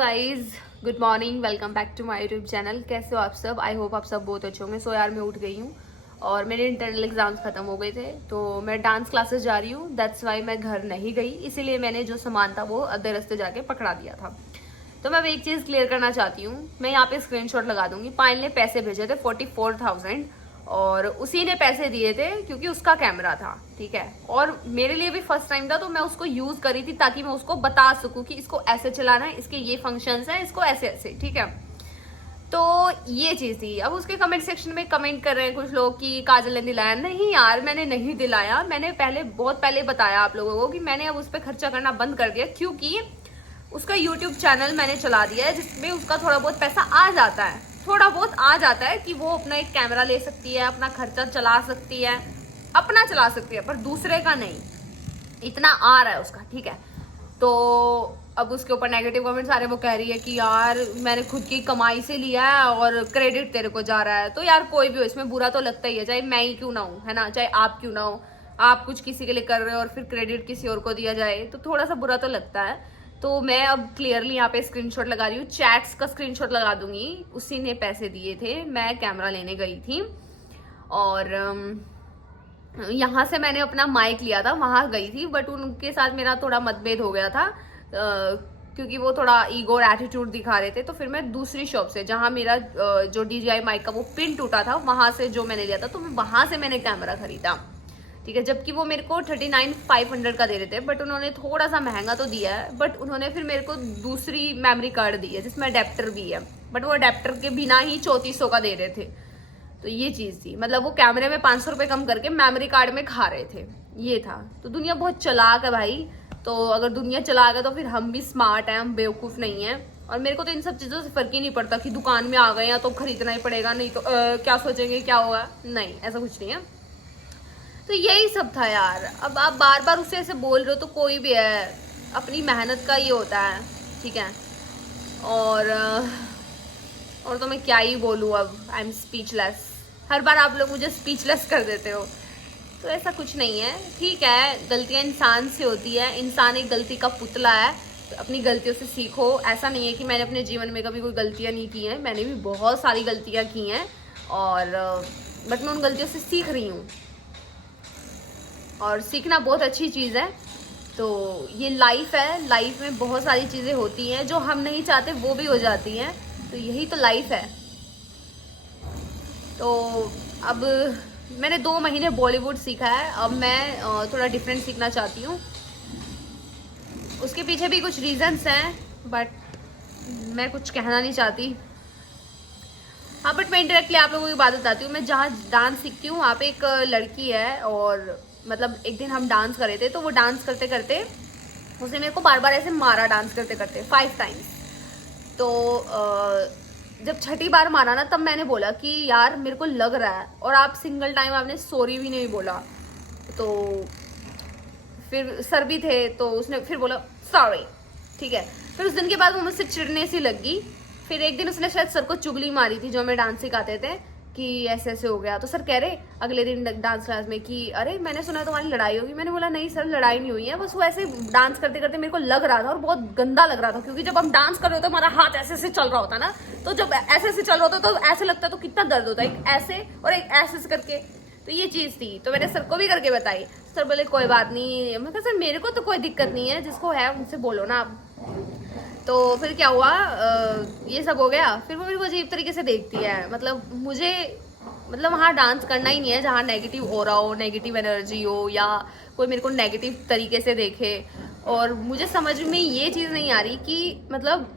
Guys, good morning, welcome back to my YouTube channel. कैसे हो आप सब? आई होप आप सब बहुत अच्छे होंगे। सो यार मैं उठ गई हूँ और मेरे इंटरनल एग्जाम्स खत्म हो गए थे, तो मैं डांस क्लासेस जा रही हूँ। दैट्स वाई मैं घर नहीं गई, इसीलिए मैंने जो सामान था वो आधे रास्ते जाके पकड़ा दिया था। तो मैं अब एक चीज़ क्लियर करना चाहती हूँ, मैं यहाँ पे स्क्रीनशॉट लगा दूंगी। पायल ने पैसे भेजे थे 44,000 और उसी ने पैसे दिए थे क्योंकि उसका कैमरा था, ठीक है। और मेरे लिए भी फर्स्ट टाइम था, तो मैं उसको यूज करी थी ताकि मैं उसको बता सकूं कि इसको ऐसे चलाना है, इसके ये फंक्शंस हैं, इसको ऐसे ऐसे, ठीक है। तो ये चीज थी। अब उसके कमेंट सेक्शन में कमेंट कर रहे हैं कुछ लोग कि काजल ने दिलाया। नहीं यार, मैंने नहीं दिलाया। मैंने बहुत पहले बताया आप लोगों को कि मैंने अब उस पर खर्चा करना बंद कर दिया, क्योंकि उसका यूट्यूब चैनल मैंने चला दिया है जिसमें उसका थोड़ा बहुत पैसा आ जाता है, थोड़ा बहुत आ जाता है कि वो अपना एक कैमरा ले सकती है, अपना खर्चा चला सकती है, अपना चला सकती है, पर दूसरे का नहीं। इतना आ रहा है उसका, ठीक है। तो अब उसके ऊपर नेगेटिव कमेंट्स आ रहे हैं। वो कह रही है कि यार मैंने खुद की कमाई से लिया है और क्रेडिट तेरे को जा रहा है। तो यार कोई भी हो, इसमें बुरा तो लगता ही है, चाहे मैं ही क्यों ना हूँ, है ना, चाहे आप क्यों ना हो। आप कुछ किसी के लिए कर रहे हो और फिर क्रेडिट किसी और को दिया जाए तो थोड़ा सा बुरा तो लगता है। तो मैं अब क्लियरली यहाँ पे स्क्रीनशॉट लगा रही हूँ, चैट्स का स्क्रीनशॉट लगा दूंगी। उसी ने पैसे दिए थे, मैं कैमरा लेने गई थी और यहाँ से मैंने अपना माइक लिया था, वहां गई थी, बट उनके साथ मेरा थोड़ा मतभेद हो गया था क्योंकि वो थोड़ा ईगो और एटीट्यूड दिखा रहे थे। तो फिर मैं दूसरी शॉप से, जहाँ मेरा जो DJI माइक का वो पिन टूटा था, वहां से जो मैंने लिया था, तो वहां से मैंने कैमरा खरीदा, ठीक है। जबकि वो मेरे को 39,500 का दे रहे थे, बट उन्होंने थोड़ा सा महंगा तो दिया है। बट उन्होंने फिर मेरे को दूसरी मेमोरी कार्ड दी है जिसमें अडेप्टर भी है, बट वो अडेप्टर के बिना ही 3400 का दे रहे थे। तो ये चीज थी, मतलब वो कैमरे में 500 रुपए कम करके मेमोरी कार्ड में खा रहे थे, ये था। तो दुनिया बहुत चालाक है भाई। तो अगर दुनिया चालाक है तो फिर हम भी स्मार्ट हैं, हम बेवकूफ नहीं है। और मेरे को तो इन सब चीजों से फर्क ही नहीं पड़ता कि दुकान में आ गए हैं तो खरीदना ही पड़ेगा, नहीं तो क्या सोचेंगे, क्या होगा। नहीं, ऐसा कुछ नहीं है। तो यही सब था यार। अब आप बार बार उसे ऐसे बोल रहे हो तो कोई भी है, अपनी मेहनत का ये होता है, ठीक है। और तो मैं क्या ही बोलूँ अब, आई एम स्पीचलेस। हर बार आप लोग मुझे स्पीचलेस कर देते हो। तो ऐसा कुछ नहीं है, ठीक है। गलतियां इंसान से होती है, इंसान एक गलती का पुतला है। तो अपनी गलतियों से सीखो। ऐसा नहीं है कि मैंने अपने जीवन में कभी कोई गलतियां नहीं की हैं, मैंने भी बहुत सारी गलतियां की हैं, और बट मैं उन गलतियों से सीख रही हूँ, और सीखना बहुत अच्छी चीज़ है। तो ये लाइफ है, लाइफ में बहुत सारी चीज़ें होती हैं जो हम नहीं चाहते वो भी हो जाती हैं। तो यही तो लाइफ है। तो अब मैंने 2 महीने बॉलीवुड सीखा है, अब मैं थोड़ा डिफरेंट सीखना चाहती हूँ। उसके पीछे भी कुछ रीजंस हैं, बट मैं कुछ कहना नहीं चाहती। हाँ, बट मैं इंडायरेक्टली आप लोगों की बात बताती हूँ। मैं जहाँ डांस सीखती हूँ वहाँ पे एक लड़की है, और मतलब एक दिन हम डांस कर रहे थे, तो वो डांस करते करते उसने मेरे को बार बार ऐसे मारा, डांस करते करते 5 टाइम्स। तो जब छठी बार मारा ना, तब मैंने बोला कि यार मेरे को लग रहा है, और आप सिंगल टाइम आपने सॉरी भी नहीं बोला। तो फिर सर भी थे, तो उसने फिर बोला सॉरी, ठीक है। फिर उस दिन के बाद वो मुझसे चिढ़ने सी लग गई। फिर एक दिन उसने शायद सर को चुगली मारी थी, जो मैं डांस सिखाते थे, कि ऐसे ऐसे हो गया। तो सर कह रहे अगले दिन डांस क्लास में कि अरे मैंने सुना तुम्हारी लड़ाई होगी। मैंने बोला नहीं सर, लड़ाई नहीं हुई है, बस वो ऐसे डांस करते करते मेरे को लग रहा था, और बहुत गंदा लग रहा था, क्योंकि जब हम डांस कर रहे होते हमारा हाथ ऐसे ऐसे चल रहा होता ना, तो जब ऐसे ऐसे चल रहा होता तो ऐसे लगता तो कितना दर्द होता है, एक ऐसे और एक ऐसे करके। तो ये चीज थी, तो मैंने सर को भी करके बताई। सर बोले कोई बात नहीं। मैं कहा सर मेरे को तो कोई दिक्कत नहीं है, जिसको है उनसे बोलो ना आप। तो फिर क्या हुआ, ये सब हो गया। फिर वो मेरे को अजीब तरीके से देखती है, मतलब मुझे, मतलब वहाँ डांस करना ही नहीं है जहाँ नेगेटिव हो रहा हो, नेगेटिव एनर्जी हो, या कोई मेरे को नेगेटिव तरीके से देखे। और मुझे समझ में ये चीज़ नहीं आ रही कि मतलब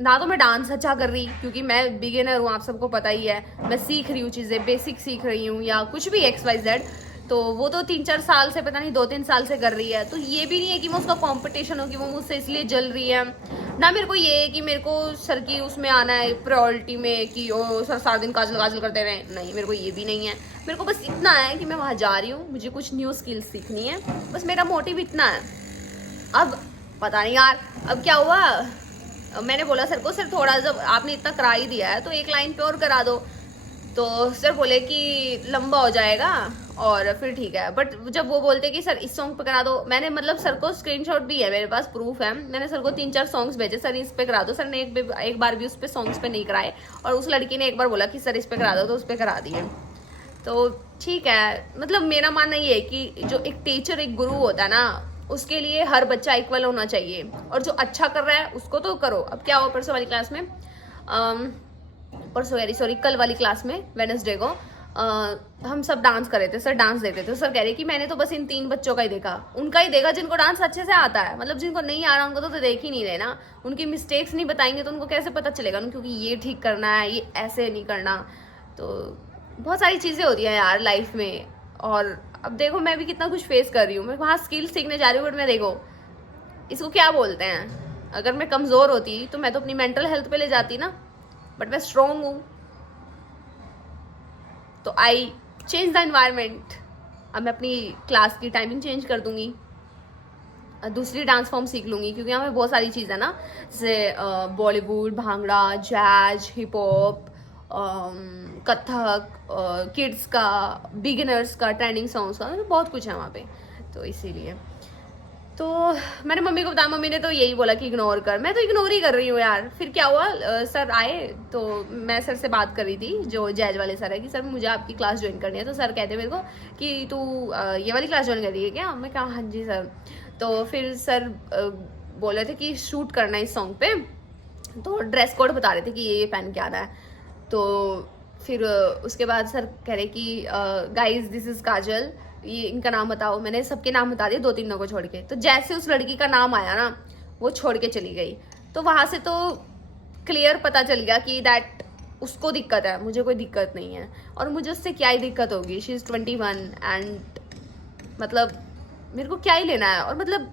ना तो मैं डांस अच्छा कर रही, क्योंकि मैं बिगिनर हूँ, आप सबको पता ही है। मैं सीख रही हूँ चीज़ें, बेसिक सीख रही हूँ, या कुछ भी XYZ। तो वो तो 3-4 साल से, पता नहीं 2-3 साल से कर रही है। तो ये भी नहीं है कि मैं उसका कंपटीशन हो, कि वो मुझसे इसलिए जल रही है ना। मेरे को ये है कि मेरे को सर की उसमें आना है, प्रायोरिटी में, कि ओ सर सारा दिन काजल काजल करते रहे। नहीं, मेरे को ये भी नहीं है। मेरे को बस इतना है कि मैं वहाँ जा रही हूँ, मुझे कुछ न्यू स्किल्स सीखनी है, बस मेरा मोटिव इतना है। अब पता नहीं यार, अब क्या हुआ, मैंने बोला सर को, सर थोड़ा, जब आपने इतना करा ही दिया है तो एक लाइन पे और करा दो। तो सर बोले कि लंबा हो जाएगा और फिर ठीक है। बट जब वो बोलते कि सर इस सॉन्ग पे करा दो, मैंने मतलब सर को स्क्रीनशॉट भी है मेरे पास, प्रूफ है, मैंने सर को 3-4 सॉन्ग्स भेजे, सर इस पे करा दो। सर ने एक बार भी उस पे सॉन्ग्स पे नहीं कराए, और उस लड़की ने एक बार बोला कि सर इस पे करा दो, तो उस पे करा दिए। तो ठीक है, मतलब मेरा मानना ये है कि जो एक टीचर, एक गुरु होता है ना, उसके लिए हर बच्चा इक्वल होना चाहिए, और जो अच्छा कर रहा है उसको तो करो। अब क्या हुआ परसों वाली क्लास में, परसों सॉरी कल वाली क्लास में वेडनेसडे को हम सब डांस कर रहे थे, सर डांस देते थे। सर कह रहे कि मैंने तो बस इन 3 बच्चों का ही देखा, उनका ही देखा जिनको डांस अच्छे से आता है, मतलब जिनको नहीं आ रहा उनको तो देख ही नहीं रहे ना, उनकी मिस्टेक्स नहीं बताएंगे तो उनको कैसे पता चलेगा, क्योंकि ये ठीक करना है, ये ऐसे नहीं करना। तो बहुत सारी चीज़ें होती हैं यार लाइफ में। और अब देखो मैं भी कितना कुछ फेस कर रही हूँ, मैं वहाँ स्किल सीखने जा रही हूँ, बट मैं देखो इसको क्या बोलते हैं, अगर मैं कमज़ोर होती तो मैं तो अपनी मेंटल हेल्थ पे ले जाती ना, बट मैं स्ट्रॉन्ग हूँ, तो आई चेंज द एनवायरनमेंट। अब मैं अपनी क्लास की टाइमिंग चेंज कर दूंगी, दूसरी डांस फॉर्म सीख लूंगी, क्योंकि यहाँ पे बहुत सारी चीज़ है ना, जैसे Bollywood, bhangra, jazz, hip hop, Kathak, kids का, बिगिनर्स का, ट्रेंडिंग सॉन्ग्स का, तो बहुत कुछ है वहाँ पे। तो इसीलिए तो मैंने मम्मी को बताया, मम्मी ने तो यही बोला कि इग्नोर कर। मैं तो इग्नोर ही कर रही हूँ यार। फिर क्या हुआ, सर आए तो मैं सर से बात कर रही थी, जो जैज वाले सर है, कि सर मुझे आपकी क्लास ज्वाइन करनी है। तो सर कहते मेरे को कि तू ये वाली क्लास ज्वाइन कर रही है क्या? मैं कहा हाँ जी सर। तो फिर सर बोल रहे थे कि शूट करना है इस सॉन्ग पे, तो ड्रेस कोड बता रहे थे कि ये पहन के आना है। तो फिर उसके बाद सर कह रहे कि गाइज दिस इज काजल, ये इनका नाम बताओ। मैंने सबके नाम बता दिए, 2-3 को छोड़ के। तो जैसे उस लड़की का नाम आया ना, वो छोड़ के चली गई। तो वहां से तो क्लियर पता चल गया कि दैट उसको दिक्कत है, मुझे कोई दिक्कत नहीं है। और मुझे उससे क्या ही दिक्कत होगी, शी इज़ 21 एंड मतलब मेरे को क्या ही लेना है। और मतलब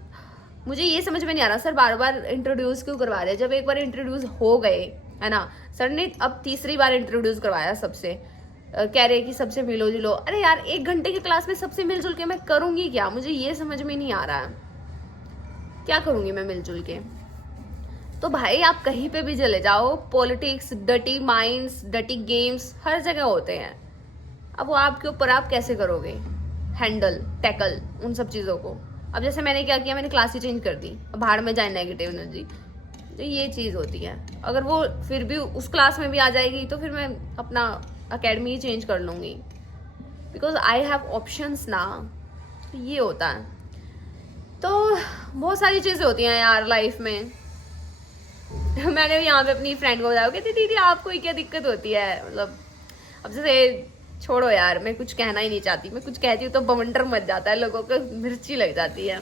मुझे ये समझ में नहीं आ रहा सर बार बार इंट्रोड्यूस क्यों करवा रहे हैं, जब एक बार इंट्रोड्यूस हो गए है ना। सर ने अब तीसरी बार इंट्रोड्यूस करवाया सबसे, कह रहे कि सबसे मिलो जुलो। अरे यार 1 घंटे की क्लास में सबसे मिलजुल के मैं करूंगी क्या? मुझे ये समझ में नहीं आ रहा है, क्या करूंगी मैं मिलजुल के? तो भाई आप कहीं पे भी चले जाओ, पॉलिटिक्स, डटी माइंड्स, डटी गेम्स हर जगह होते हैं। अब वो आपके ऊपर, आप कैसे करोगे हैंडल, टैकल उन सब चीज़ों को। अब जैसे मैंने क्या किया, मैंने क्लास ही चेंज कर दी, बाहर में जाए नेगेटिव एनर्जी। तो ये चीज़ होती है। अगर वो फिर भी उस क्लास में भी आ जाएगी तो फिर मैं अपना अकेडमी चेंज कर लूँगी, बिकॉज आई हैव ऑप्शंस ना। तो ये होता है। तो बहुत सारी चीज़ें होती हैं यार लाइफ में। मैंने भी यहाँ पे अपनी फ्रेंड को बताया, कहती दीदी आपको ही क्या दिक्कत होती है, मतलब अब जैसे छोड़ो यार, मैं कुछ कहना ही नहीं चाहती। मैं कुछ कहती हूँ तो बवंडर मच जाता है, लोगों को मिर्ची लग जाती है।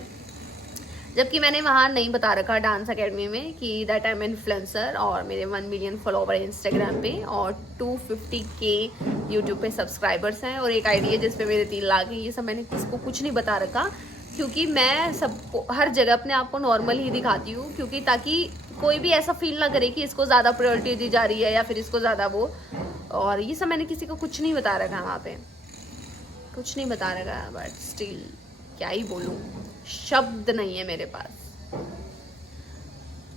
जबकि मैंने वहाँ नहीं बता रखा डांस अकेडमी में कि दैट आई एम इन्फ्लुएंसर, और मेरे 1 मिलियन फॉलोवर है इंस्टाग्राम पे, और 250K यूट्यूब पे सब्सक्राइबर्स हैं, और एक आईडी है जिसपे मेरे 3 लाख हैं। ये सब मैंने किसको कुछ नहीं बता रखा, क्योंकि मैं सबको हर जगह अपने आप को नॉर्मल ही दिखाती हूँ, क्योंकि ताकि कोई भी ऐसा फील ना करे कि इसको ज़्यादा प्रायोरिटी दी जा रही है या फिर इसको ज़्यादा वो। और ये सब मैंने किसी को कुछ नहीं बता रखा, वहाँ पे कुछ नहीं बता रखा, बट स्टिल क्या ही बोलूँ, शब्द नहीं है मेरे पास।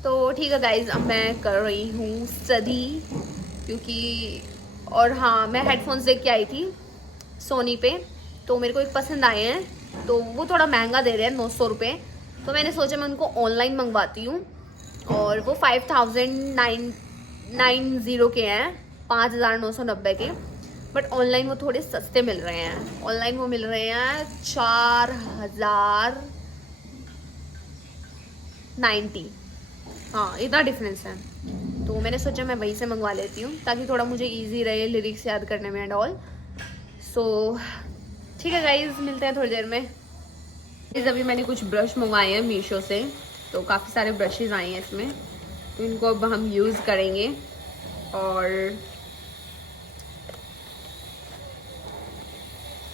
तो ठीक है गाइज, अब मैं कर रही हूँ स्टडी, क्योंकि और हाँ मैं हेडफोन्स देख के आई थी सोनी पे, तो मेरे को एक पसंद आए हैं, तो वो थोड़ा महंगा दे रहे हैं 900 रुपये। तो मैंने सोचा मैं उनको ऑनलाइन मंगवाती हूँ, और वो 5990 के हैं, 5990 के। बट ऑनलाइन वो थोड़े सस्ते मिल रहे हैं, ऑनलाइन वो मिल रहे हैं 4090, हाँ इतना डिफरेंस है। तो मैंने सोचा मैं वहीं से मंगवा लेती हूँ, ताकि थोड़ा मुझे इजी रहे लिरिक्स याद करने में एंड ऑल। सो ठीक है गाइज, मिलते हैं थोड़ी देर में। अभी मैंने कुछ ब्रश मंगवाए हैं मीशो से, तो काफ़ी सारे ब्रशेज़ आए हैं इसमें, तो इनको अब हम यूज़ करेंगे। और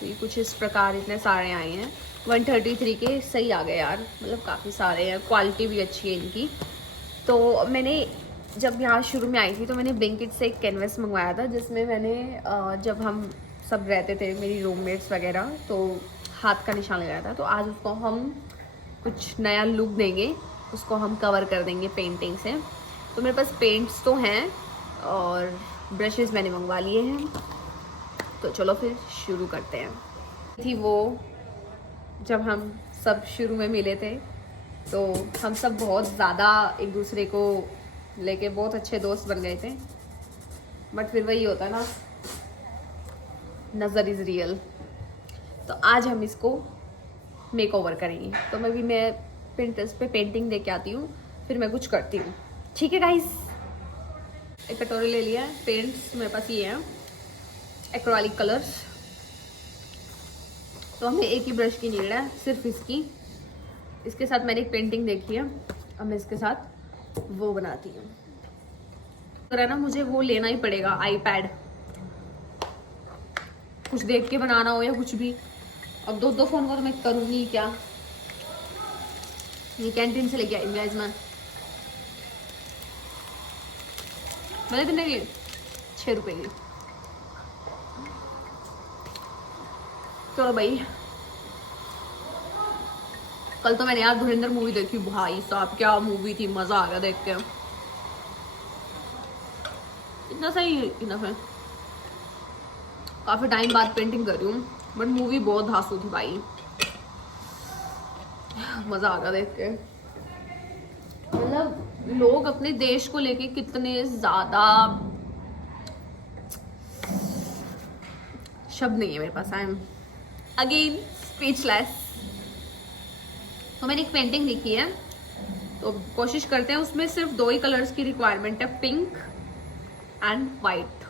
ये कुछ इस प्रकार इतने सारे आए हैं, 133 के सही आ गए यार, मतलब काफ़ी सारे हैं, क्वालिटी भी अच्छी है इनकी। तो मैंने जब यहाँ शुरू में आई थी तो मैंने ब्लिंकिट से एक कैनवस मंगवाया था, जिसमें मैंने जब हम सब रहते थे मेरी रूममेट्स वगैरह, तो हाथ का निशान लगाया था। तो आज उसको हम कुछ नया लुक देंगे, उसको हम कवर कर देंगे पेंटिंग से। तो मेरे पास पेंट्स तो हैं और ब्रशेज़ मैंने मंगवा लिए हैं, तो चलो फिर शुरू करते हैं। थी वो जब हम सब शुरू में मिले थे, तो हम सब बहुत ज़्यादा एक दूसरे को लेके बहुत अच्छे दोस्त बन गए थे। बट फिर वही होता ना, नज़र इज़ रियल। तो आज हम इसको मेक ओवर करेंगे। तो मैं पिंटरेस्ट पे पेंटिंग देके आती हूँ, फिर मैं कुछ करती हूँ। ठीक है गाइस। एक कटोरी ले लिया है, पेंट्स मेरे पास ये हैं, एक्रेलिक कलर्स। तो हमें एक ही ब्रश की नीड है, सिर्फ इसकी। इसके साथ मैंने एक पेंटिंग देखी है, अब मैं इसके साथ वो बनाती हूँ। तो ना मुझे वो लेना ही पड़ेगा, आईपैड। कुछ देख के बनाना हो या कुछ भी। अब दो फोन का तो मैं करूँगी क्या। ये कैंटीन से लेके आई गाइस मैं। मैंने कितने की? 6 रुपए की। चलो भाई, कल तो मैंने यार धुरंधर मूवी देखी, भाई साहब क्या मूवी थी, मजा आ गया देख के। इतना सही इनफ है। काफी टाइम बाद पेंटिंग कर रही हूँ, बट मूवी बहुत धांसू थी भाई, मजा आ गया देख के। मतलब लोग अपने देश को लेके कितने ज्यादा, शब्द नहीं है मेरे पास। I am again speechless. तो मैंने एक पेंटिंग लिखी है, तो कोशिश करते हैं। उसमें सिर्फ 2 ही कलर्स की रिक्वायरमेंट है, पिंक एंड वाइट।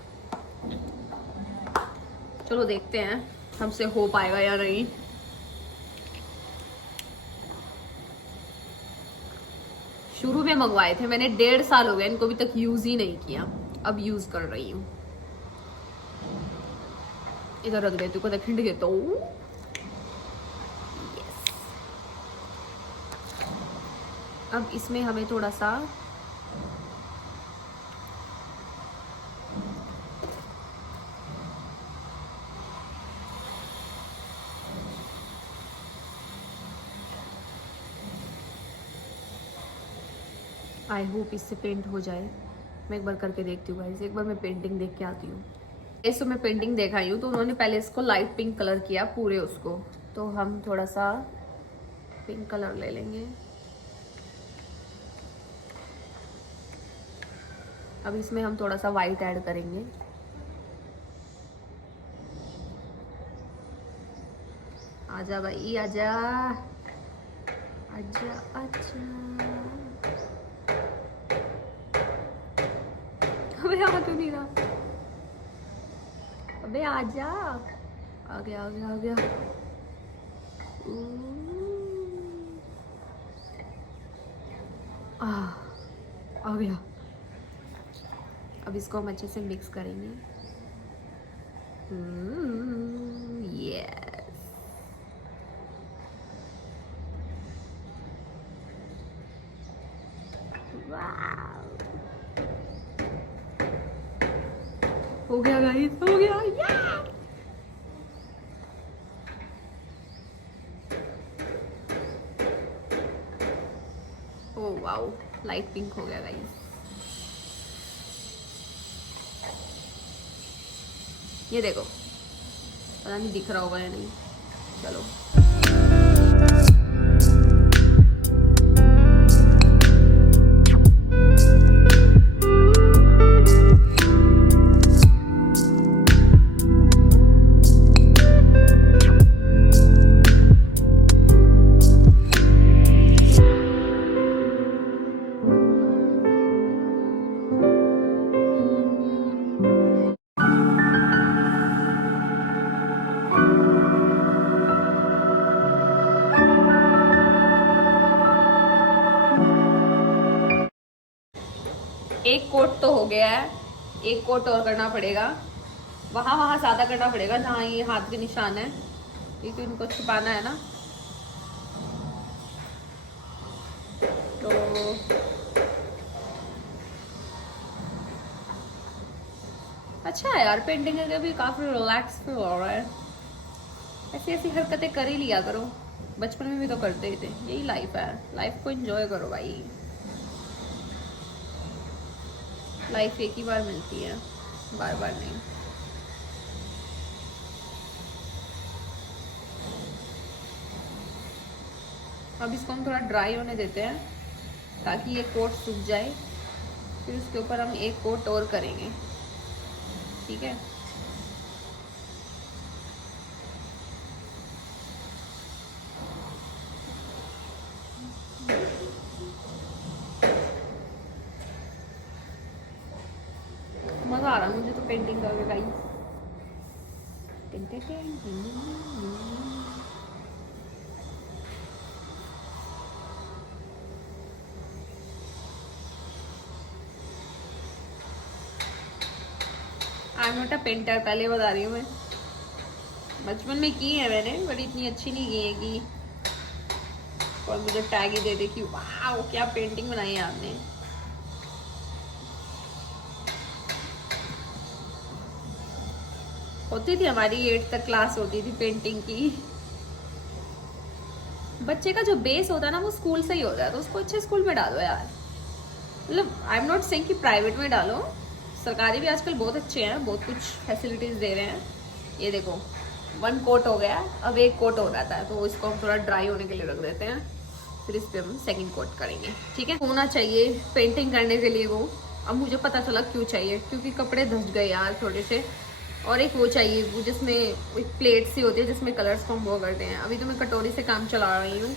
चलो देखते हैं हमसे हो पाएगा या नहीं। शुरू में मंगवाए थे मैंने, 1.5 साल हो गया इनको, अभी तक यूज ही नहीं किया। अब यूज कर रही हूँ। इधर रख देती हूँ, खिंड देता हूँ। अब इसमें हमें थोड़ा सा आई होप इससे पेंट हो जाए। मैं एक बार करके देखती हूँ गाइस, एक बार मैं पेंटिंग देख के आती हूँ। ऐसे मैं पेंटिंग देखाई हूँ, तो उन्होंने पहले इसको लाइट पिंक कलर किया पूरे उसको। तो हम थोड़ा सा पिंक कलर ले लेंगे। अब इसमें हम थोड़ा सा वाइट ऐड करेंगे। आजा भाई आजा आजा आजा। अबे आ क्यों नहीं रहा? अबे आजा। आ गया आ गया आ गया। आ गया। अब इसको हम अच्छे से मिक्स करेंगे। यस। हो गया गाइस, हो गया। ओह वाओ, लाइट पिंक हो गया गाइस। ये देखो, पता नहीं दिख रहा होगा या नहीं। चलो एक कोट तो हो गया है, एक कोट और करना पड़ेगा। वहाँ ज़्यादा करना पड़ेगा जहाँ ये हाथ के निशान है, क्योंकि इनको छुपाना है ना। तो अच्छा है यार, पेंटिंग करके भी काफ़ी रिलैक्स फील हो रहा है। ऐसी ऐसी हरकतें कर ही लिया करो, बचपन में भी तो करते ही थे। यही लाइफ है, लाइफ को एंजॉय करो भाई। लाइफ एक ही बार मिलती है, बार बार नहीं। अब इसको हम थोड़ा ड्राई होने देते हैं ताकि ये कोट सूख जाए, फिर उसके ऊपर हम एक कोट और करेंगे, ठीक है। मज़ा आ रहा है मुझे तो पेंटिंग करके guys. I am not a painter, पहले बता रही हूँ मैं। बचपन में की है मैंने, बट इतनी अच्छी नहीं की है कि और मुझे टैग ही दे दे कि वाह क्या पेंटिंग बनाई है आपने। होती थी हमारी 8th तक क्लास होती थी पेंटिंग की। बच्चे का जो बेस होता है ना वो स्कूल से ही होता है, तो उसको अच्छे स्कूल में डालो यार। मतलब आई एम नॉट सेइंग कि प्राइवेट में डालो, सरकारी भी आजकल बहुत अच्छे हैं, बहुत कुछ फैसिलिटीज दे रहे हैं। ये देखो 1 कोट हो गया, अब 1 कोट हो रहा था, तो इसको हम थोड़ा ड्राई होने के लिए रख देते हैं, फिर इस पर हम 2nd कोट करेंगे, ठीक है। होना चाहिए पेंटिंग करने के लिए वो, अब मुझे पता चला क्यों चाहिए, क्योंकि कपड़े धस गए यार थोड़े से, और एक वो चाहिए वो जिसमें एक प्लेट सी होती है जिसमें कलर्स को हम वो करते हैं। अभी तो मैं कटोरी से काम चला रही हूँ।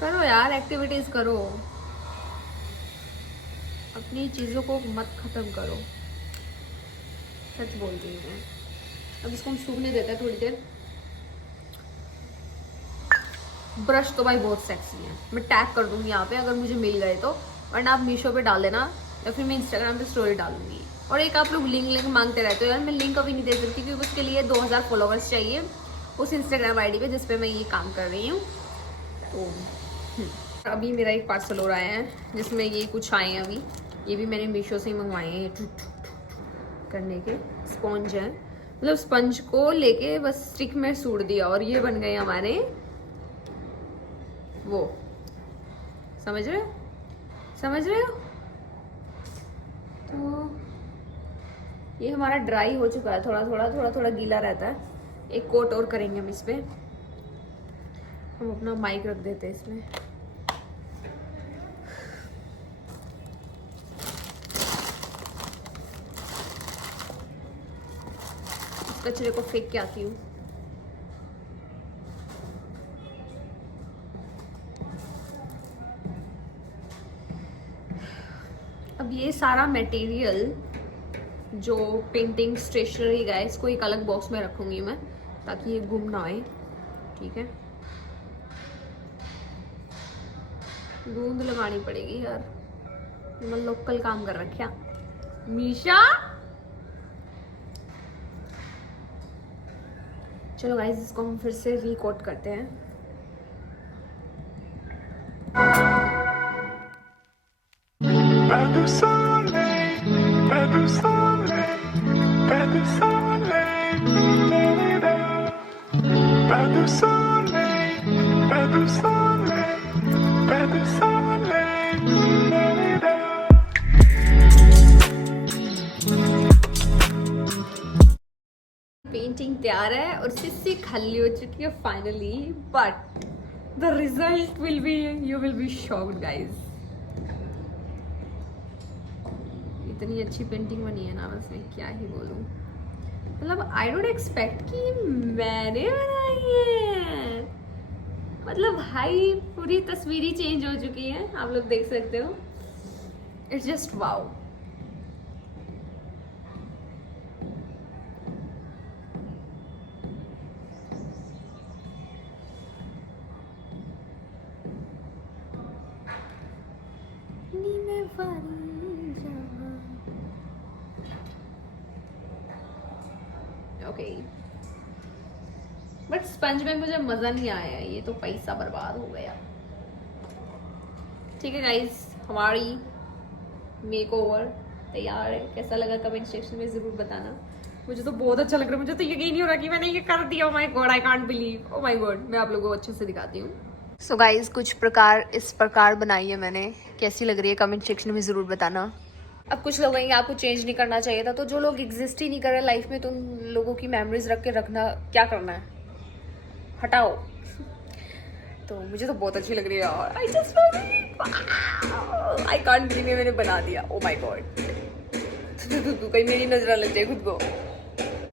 करो यार, एक्टिविटीज करो, अपनी चीज़ों को मत ख़त्म करो, सच बोल रही हूँ मैं। अब इसको हम सूखने देते हैं थोड़ी देर। ब्रश तो भाई बहुत सेक्सी है, मैं टैग कर दूंगी यहाँ पे अगर मुझे मिल गए तो, वरना आप मीशो पे डाल देना या फिर मैं इंस्टाग्राम पे स्टोरी डाल दूंगी। और एक आप लोग लिंक मांगते रहते हो यार, मैं लिंक अभी नहीं दे सकती क्योंकि उसके लिए 2000 फॉलोवर्स चाहिए उस इंस्टाग्राम आईडी पे जिस पे मैं ये काम कर रही हूँ। तो अभी मेरा एक पार्सल हो रहा है जिसमें ये कुछ आए हैं, अभी ये भी मैंने मीशो से ही मंगवाए हैं। ये करने के स्पॉन्ज है, मतलब स्पंज को लेके बस स्टिक में सूट दिया और ये बन गए हमारे वो, समझ रहे हो, समझ रहे हो। तो ये हमारा ड्राई हो चुका है, थोड़ा गीला रहता है। एक कोट और करेंगे हम इस पे। हम अपना माइक रख देते हैं इसमें। इस कचरे को फेंक के आती हूँ। अब ये सारा मटेरियल जो पेंटिंग स्टेशनरी का है, इसको एक अलग बॉक्स में रखूंगी मैं ताकि ये गुम ना आए, ठीक है। गूंद लगानी पड़ेगी यार, मैं लोकल काम कर रखा मीशा। चलो गाइस, इसको हम फिर से रिकोट करते हैं। पेंटिंग तैयार है और सिस्सी खल्ली हो चुकी है finally, but the result will be, you will be shocked guys. इतनी अच्छी पेंटिंग बनी है ना, बस मैं क्या ही बोलूं। मतलब आई डोंट एक्सपेक्ट कि मैंने बनाई है, मतलब भाई पूरी तस्वीर ही चेंज हो चुकी है, आप लोग देख सकते हो। It's just wow. Okay, but sponge में मुझे मजा नहीं आया, ये तो पैसा बर्बाद हो गया। ठीक है गाइस, हमारी मेकओवर तैयार है। कैसा लगा कमेंट सेक्शन में जरूर बताना। मुझे तो बहुत अच्छा लग रहा है, मुझे तो यकीन नहीं हो रहा कि मैंने ये कर दिया। Oh my God, I can't believe, oh my God. मैं आप लोगों को अच्छे से दिखाती हूँ। सो गाइस, कुछ प्रकार इस प्रकार बनाई है मैंने, कैसी लग रही है कमेंट सेक्शन में ज़रूर बताना। अब कुछ लोग कहेंगे आपको चेंज नहीं करना चाहिए था, तो जो लोग एग्जिस्ट ही नहीं कर रहे लाइफ में, तो उन लोगों की मेमोरीज रख के रखना क्या करना है, हटाओ। तो मुझे तो बहुत अच्छी लग रही है यार, I just love it, I can't believe मैंने बना दिया, ओ माय गॉड। तू कहीं मेरी नजर लग जाए खुद को।